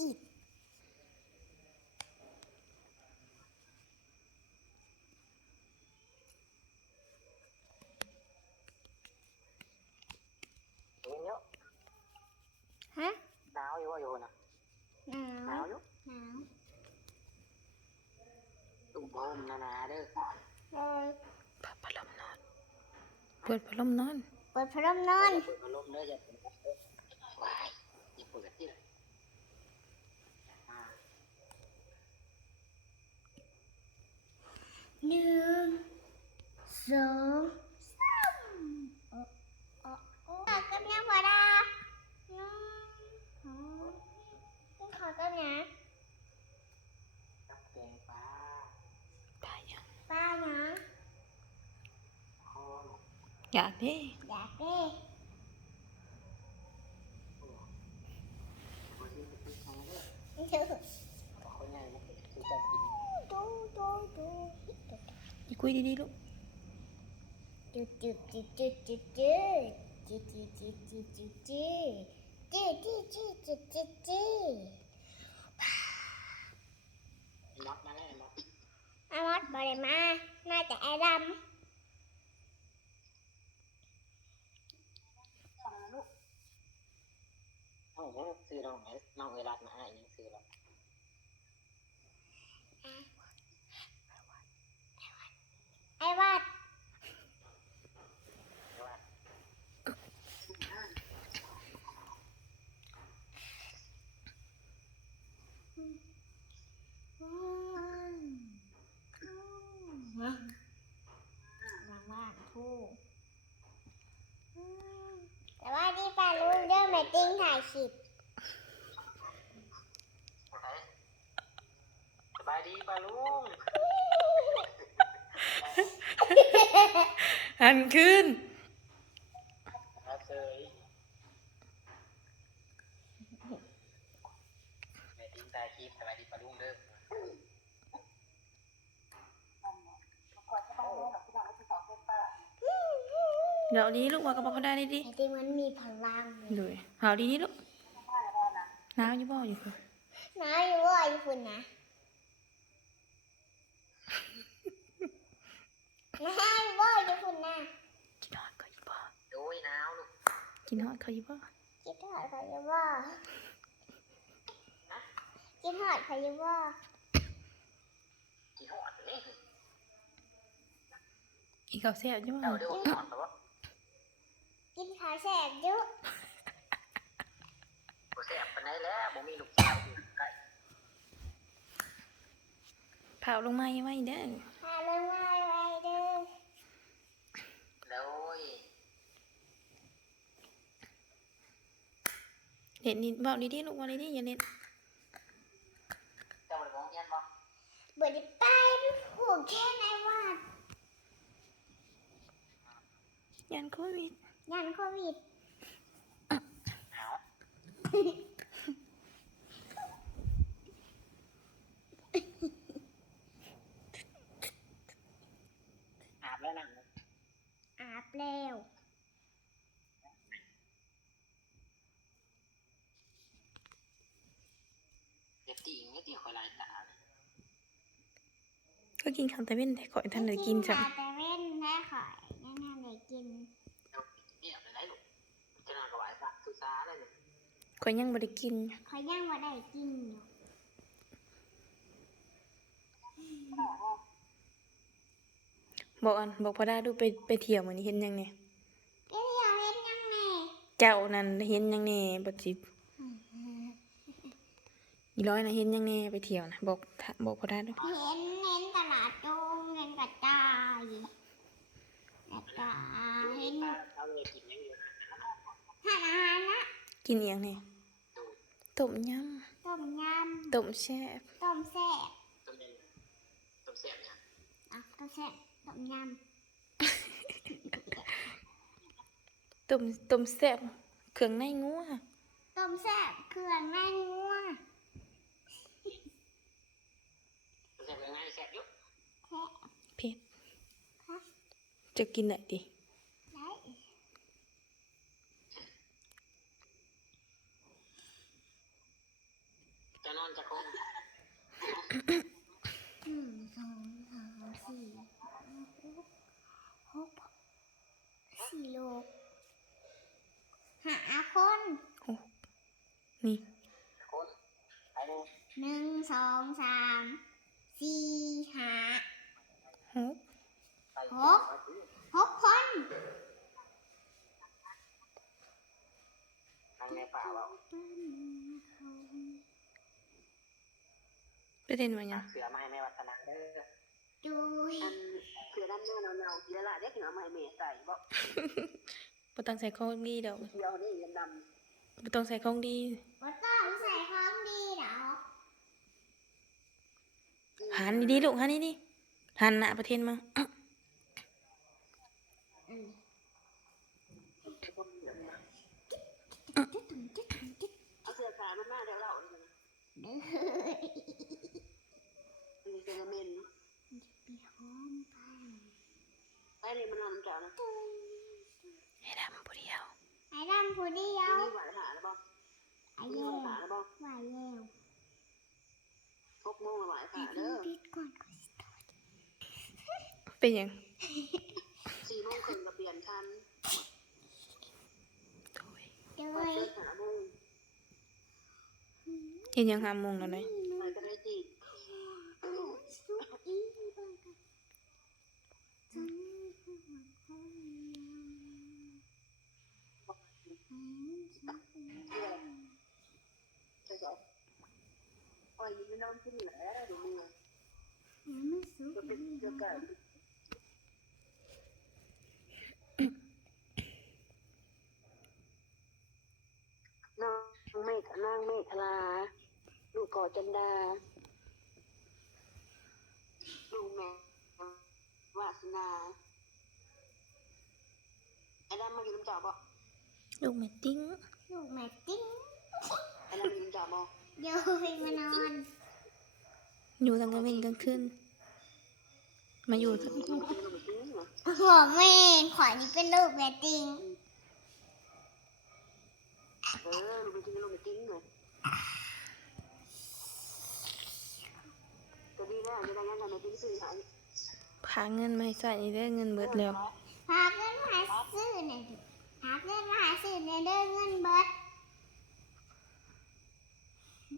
อีก ตัวเยอะฮะหนาวอยู่ว่าอยู่นะหนาหนาวอยู่หนาวตุ้มโพมนานาเด้อเปิดพัดลมนอน เปิดพัดลมนอน เปิดพัดลมนอนปิดพลมอย่าเปิดนอย่าเปิดที่น nương số xong là cơm nhắm vào đó nhưng khỏi cơm nhá. Ba nhá. Dạ đi dạ đi อีกุยดีๆลูกจุดจุดจุดจุดจุดจุดจุดจุดจุดจุดจุดจุดจุดจุดจุดจุดจุดจุดน็อตมาแล้วน็อตอามอดบริมาน่าจะไอ้ดเอาอย่างซื้อน้องเอสน้องเอรัดมาให้ยังซื้อแล้ว สิบสบายดีปะลุง หันขึ้น ดี๋ยวดีลูกว่ากับเขาได้ดีไอ้ที่มันมีพลังๆดูหาดีนี่ลูกหนาอยู่บ่อยู่คือนะอยู่ว่อยู่คุณนะนะอยู่ว่อยู่คุณนะกินฮอดเขาอยู่บ่โดยหนาลูกกินฮอดเขาอยู่บ่กินหอดพาอยุว่กินหอดพายุว่ากี่หอดนี่อีกเขาแซ่บอยู่บ่เอาเดี๋ยวหอดแต่ว่า กินข้าวแซ่บอยุบ่แซ่บปานใดแล้วบ่มีลูกสาวอยู่ใกล้เผาลงมาไว้เด้อพาลงมาไว้เด้อแล้วโอ้ยเด็ดนี่บอกดีๆลูกว่าดีๆอย่าเล่น เจ้าบ่ได้บอกเรียนบ่ บ่ได้ไปผูกแค่ไหนว่า ยันโควิ ดยันโควิดหาวอาบแล้วนั่งอาบแล้วเด็กตีอย่างเงี้ยตีคอยลายตาก็กินข้าวตะเว้นแต่ข่อยทันได้กินจ้ะปลาต ข่อยยังบ่ได้กินข่อยยังว่าได้กินอยู่บอกอันบอกพ่อดาดูไปไปเที่ยวมื้อนี้เห็นยังแน่เดี๋ยวอยากเห็นยังไงเจ้านั่นเห็นยังแน่บ่สิอีร้อยน่ะเห็นยังแน่ไปเที่ยวนะบอกถาบอกพ่อดาดูเห็นเห็นตลาดจูงเห็นกระจายแล้วก็เห็นเอาเลยกินยังอยู่ทานอาหารนะกินอีหยังแน่ ต้มยต้มยำต้มแซ่บำต้มแซ่บต้มเย็นต้มเสียบเนี่ยอะต้มแซ่บต้มยต้มต้มแซ่บเครื่องในงัวำต้มแซ่บเครื่องในงัวต้มเสียบยังไงเสียบอยุแซ่บเผ็ดค่ะจะกินได้ดิได้ จะนอนจะคง หนึ่งสองสามสี่หกสี่โลกหาคน โอ้ นี่หนึ่งสองสามสี่ห้าหกหกหกคนทางในป่าเราไปเล่นมายังเสือไม้แม่วัฒนาเด้อดูเสือดำหน้าเนาๆทีละละเด็กเหนือไมาให้แม่ใส่บ่บ่ต้องใส่ข้องดีดอกเขียวนี่ยังดำ บ่ต้องใส่ของดีว่าต้องใส่ของดีเหรอๆหันดีๆลูกหันดีๆหันหน้าประเทศมาอืมเอาเสือขามันมาเดี๋ยวเราเลยนะเด้อมีเซรามินไปหอมไปไปเลยมันนอนเจ้านะให้ดำผู้เดียว ไอ้ดำผู้เดียวมีหวานหาแล้วบ่ไอ้มีเย่หวานหาแล้วบ่ไหวแล้วพกโมงละหวานแต่หาต้อเด้งอปิดก่อนก่อนเป็นหยังสี่โมงครึ่งก็เปลี่ยนคันโถ่ยเด้พออเจอหาโมงเฮ็ดหยังหาโมงแล้วไหน ไปก็ได้จีบ สุกอีบ้างกันฉันคือหัวข้อเดียว เชื่อใช่ไหมปล่อยยิงไม่นอนขึ้นแหละดูมือ ยังไม่สุก ก็เป็น อี เกี่ยว บ้ากังบนางเมฆนางเมฆลาลูกกอจันดาลูกแม่วาสนาไอ้ดำมาอยู่น้ำจ่าบ่ลูกแม่ติ้ง ลูกแม่ติ้งไอ้ดำอยู่น้ำจ่าบ่ โยยมานอน อยู่ทั้งกลางเว้นกลางคืนมาอยู่ทั้งลูกเป็นลูกจริงเหรอหัวแม่ขวานี่เป็นลูกแม่ติ้งเออลูกเป็นจริงลูกเป็นจริงเลยก็ดีแล้วจะได้งั้นทำไมจริงสื่อหายพาเงินมาให้ใส่นี่ได้อเงินเบิดแล้วพาเงินมาหาซื้อหน่อยดิพาเงินมาหาซื้อในอยเด้อเงินเบิด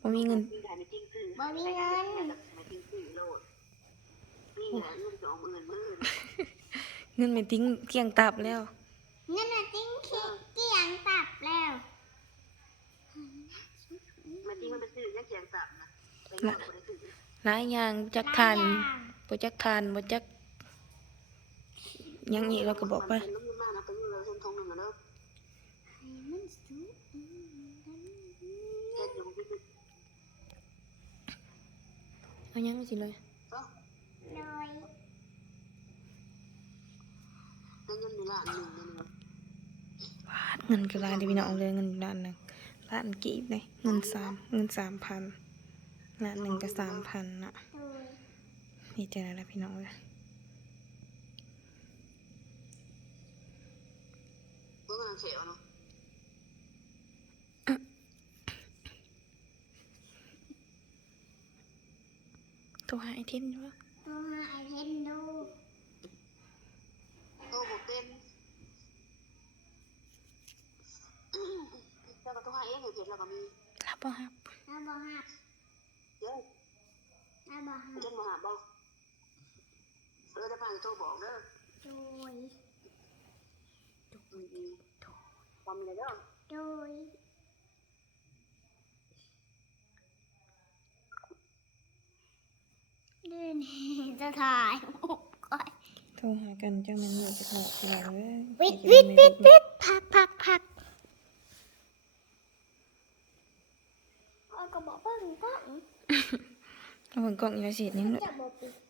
บ่มีเงินจริงถ่ายไม่จริงสื่อบ่มีเงินไม่จริงสื่อโลดนี่แหละเงินสองหมื่นหมื่นเงินแม่ติ้งเกลี้ยงตับแล้ว เงินน่ะติ้งขี้เกี่ยงตับแล้วมาจริงมันเป็นสื่อยักษ์เกียงสับนะเป็นคนคนสื่อหลายอย่างบ่จักทานบ่จักทานบ่จักหยังอีกเราก็บอกไป เป็นลูกมากนะเป็นลูกเราเส้นทงหนึ่งอะเนาะ ให้มันสุกอีกัน เส้นอยู่ที่คือ เอาหยังสิเลยเอ้าเลยเงินอยู่ล้านหนึ่งเนี่ยเนาะบาทเงินก็ล้านเด้อพี่น้องเลยเงินล้านหนึงล้านกีบเลยเงินสามเงิน3,000ล้านหนึงก็3,000น่ะเลยมีเจอแล้วพี่น้องเลยเมื่อวานเขียวเนาะ รหาไอ้เทนอยู่วะตัวหาไอเทนดูโอ้โหเต้นแล้วก็ต้องให้เองเห็นแล้วก็มีรับบ่ครับแล้วบอกหักเยอะแล้วบอกหักเช่นมาหาบ้างเออจะพาโทรบอกเด้อโดยอืมทำเลยเด้อโดย ดินจะถ่ายก่อนโทรหากันจังแมันอยู่จะขอพี่น้องเลยวิดวิดวิดวิดพักพักพักเอากระบอกเพิ่งก็เอาผลกล่องอีกแล้วสิเฮ็ดหยังเนอ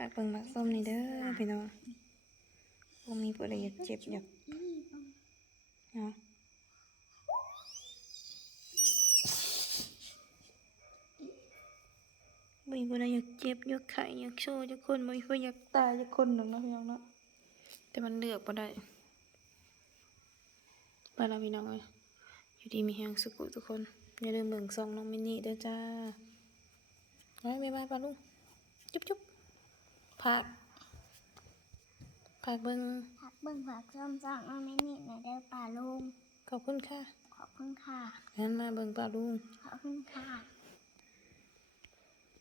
าปากเบิ่งมักส้มนี่เด้อพี่น้องบ่มีผู้ใดอยากเจ็บอยากอีบังเนาะบ่มีผู้ใดอยากเจ็บอยากไข้อยากโชว์จักคนบ่มีผู้อยากตายจักคนหรอกเนาะพี่น้องเนาะแต่มันเลือกบ่ได้ไปแล้วพี่น้องเอ้ยอยู่ดีมีแฮงสุขุทุกคนอย่าลืมเบิ่งซองน้องมินนี่เด้อจ้าไว้บ๊ายบายปาลุงจุ๊บจุ๊บ ผักผักเบิ่งผักเบิ่งผักส้มจ้องเอาไม่นิดนะเด้อป่าลุงขอบคุณค่ะ ขอบคุณค่ะงั้นมาเบิ่งปลาลุงขอบคุณค่ะ